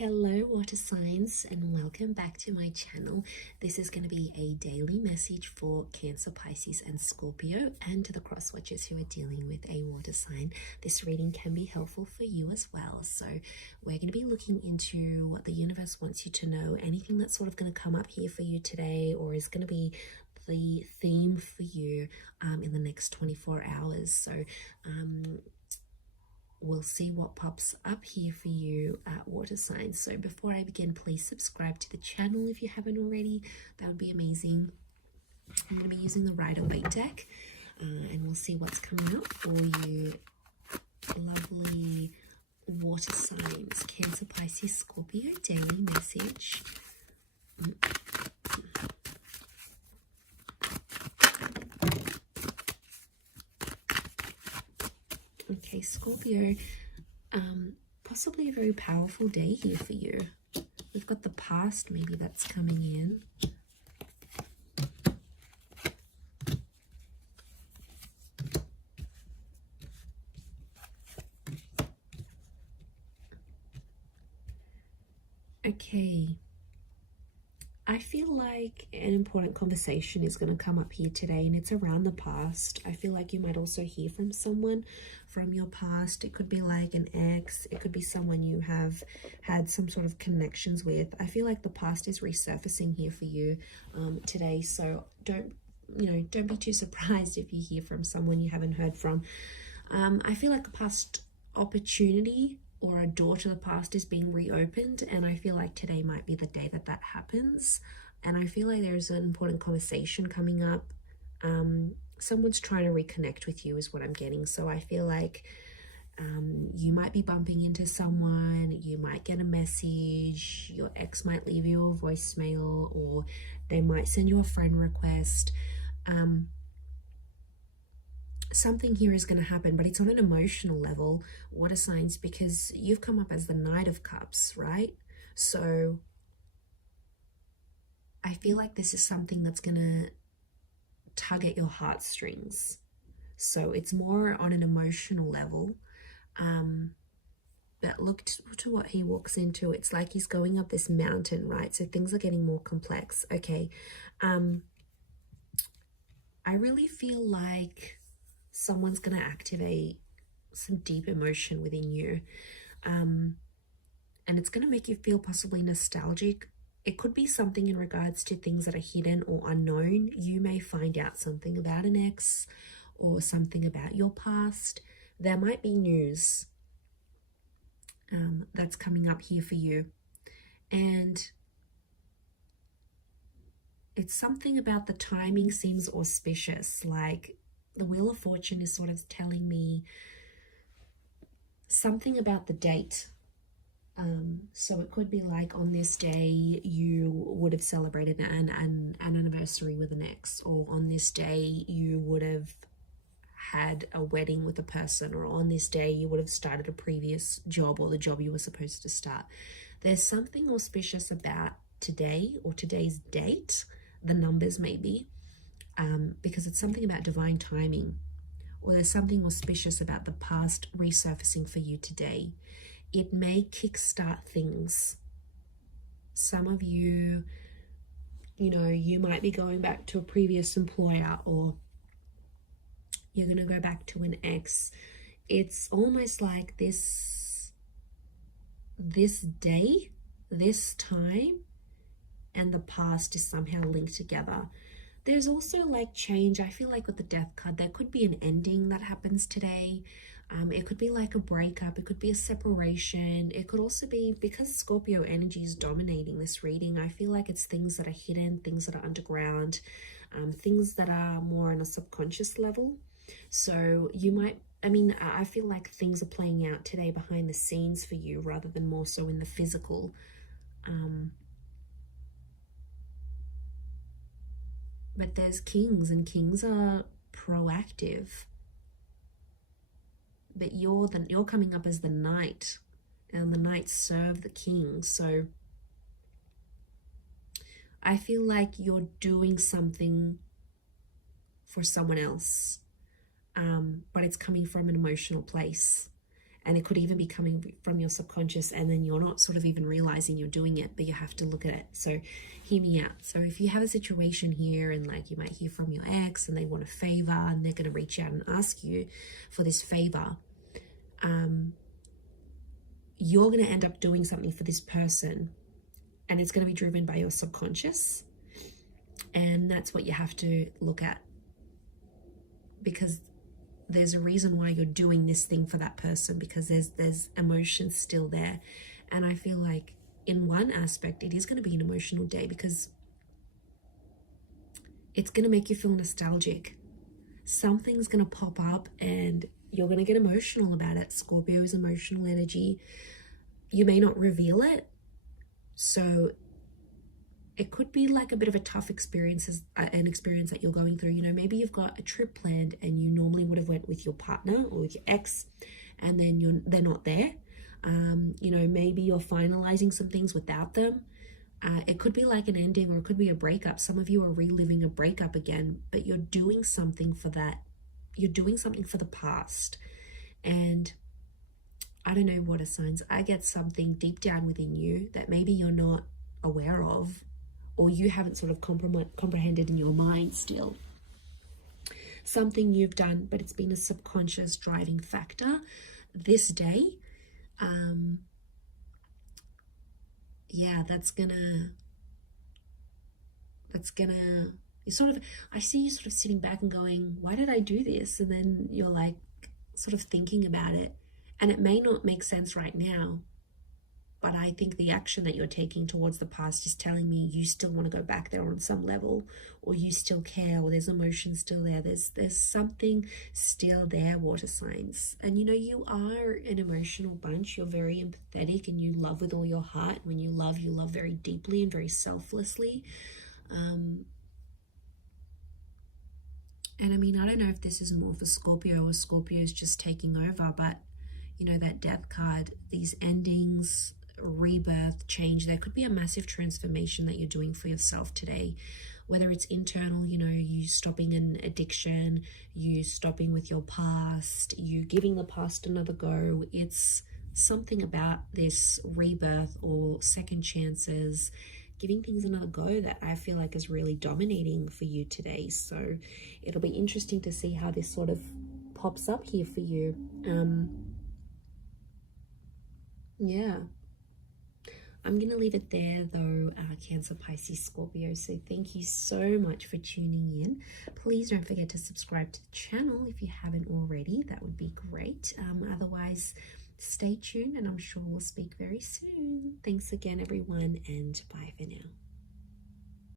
Hello water signs and welcome back to my channel. This is going to be a daily message for Cancer, Pisces and Scorpio, and to the cross watchers who are dealing with a water sign. This reading can be helpful for you as well. So we're going to be looking into what the universe wants you to know, anything that's sort of going to come up here for you today or is going to be the theme for you in the next 24 hours. So we'll see what pops up here for you at water signs. So before I begin, please subscribe to the channel if you haven't already. That would be amazing. I'm going to be using the Rider-Waite deck and we'll see what's coming up for you. Lovely water signs, Cancer, Pisces, Scorpio, daily message. Okay, Scorpio, possibly a very powerful day here for you. We've got the past maybe that's coming in. Okay. I feel like an important conversation is going to come up here today, and it's around the past. I feel like you might also hear from someone from your past. It could be like an ex. It could be someone you have had some sort of connections with. I feel like the past is resurfacing here for you today. So don't be too surprised if you hear from someone you haven't heard from. I feel like a past opportunity or a door to the past is being reopened, and I feel like today might be the day that that happens. And I feel like there's an important conversation coming up. Someone's trying to reconnect with you is what I'm getting. So I feel like you might be bumping into someone, you might get a message, your ex might leave you a voicemail, or they might send you a friend request. Something here is going to happen, but it's on an emotional level, water signs, because you've come up as the Knight of Cups, right? So I feel like this is something that's going to tug at your heartstrings. So it's more on an emotional level. But look to what he walks into. It's like he's going up this mountain, right? So things are getting more complex. Okay. I really feel like someone's going to activate some deep emotion within you. And it's going to make you feel possibly nostalgic. It could be something in regards to things that are hidden or unknown. You may find out something about an ex or something about your past. There might be news that's coming up here for you. And it's something about the timing seems auspicious. Like the Wheel of Fortune is sort of telling me something about the date. So it could be like on this day you would have celebrated an anniversary with an ex, or on this day you would have had a wedding with a person, or on this day you would have started a previous job or the job you were supposed to start. There's something auspicious about today or today's date, the numbers maybe, because it's something about divine timing, or there's something auspicious about the past resurfacing for you today. It may kickstart things. Some of you, you might be going back to a previous employer, or you're going to go back to an ex. It's almost like this day, this time, and the past is somehow linked together. There's also like change. I feel like with the Death card, there could be an ending that happens today. It could be like a breakup. It could be a separation. It could also be, because Scorpio energy is dominating this reading, I feel like it's things that are hidden, things that are underground, things that are more on a subconscious level. So you might, I feel like things are playing out today behind the scenes for you rather than more so in the physical. But there's kings, and kings are proactive. But you're coming up as the knight, and the knights serve the king. So I feel like you're doing something for someone else, but it's coming from an emotional place. And it could even be coming from your subconscious, and then you're not sort of even realizing you're doing it, but you have to look at it. So hear me out. So if you have a situation here, and like you might hear from your ex and they want a favor, and they're going to reach out and ask you for this favor, you're going to end up doing something for this person, and it's going to be driven by your subconscious. And that's what you have to look at, because there's a reason why you're doing this thing for that person, because there's emotions still there. And I feel like in one aspect it is going to be an emotional day, because it's going to make you feel nostalgic. Something's going to pop up and you're going to get emotional about it. Scorpio is emotional energy. You may not reveal it, so it could be like a bit of a tough experience, an experience that you're going through. You know, maybe you've got a trip planned and you normally would have went with your partner or with your ex, and then they're not there. You know, maybe you're finalizing some things without them. It could be like an ending, or it could be a breakup. Some of you are reliving a breakup again, but you're doing something for that. You're doing something for the past. And I don't know, water signs, I get something deep down within you that maybe you're not aware of, or you haven't sort of comprehended in your mind still. Something you've done, but it's been a subconscious driving factor this day. Yeah, that's gonna you sort of, I see you sort of sitting back and going, why did I do this? And then you're like sort of thinking about it, and it may not make sense right now, but I think the action that you're taking towards the past is telling me you still want to go back there on some level, or you still care, or there's emotion still there. There's something still there, water signs. And you know, you are an emotional bunch. You're very empathetic and you love with all your heart. When you love very deeply and very selflessly. And I mean, I don't know if this is more for Scorpio, or Scorpio is just taking over, but you know, that death card, these endings, rebirth, change, there could be a massive transformation that you're doing for yourself today, whether it's internal, you know, you stopping an addiction, you stopping with your past, you giving the past another go. It's something about this rebirth or second chances, giving things another go, that I feel like is really dominating for you today. So it'll be interesting to see how this sort of pops up here for you. Yeah, I'm going to leave it there though, Cancer, Pisces, Scorpio. So thank you so much for tuning in. Please don't forget to subscribe to the channel if you haven't already. That would be great. Otherwise, stay tuned, and I'm sure we'll speak very soon. Thanks again, everyone, and bye for now.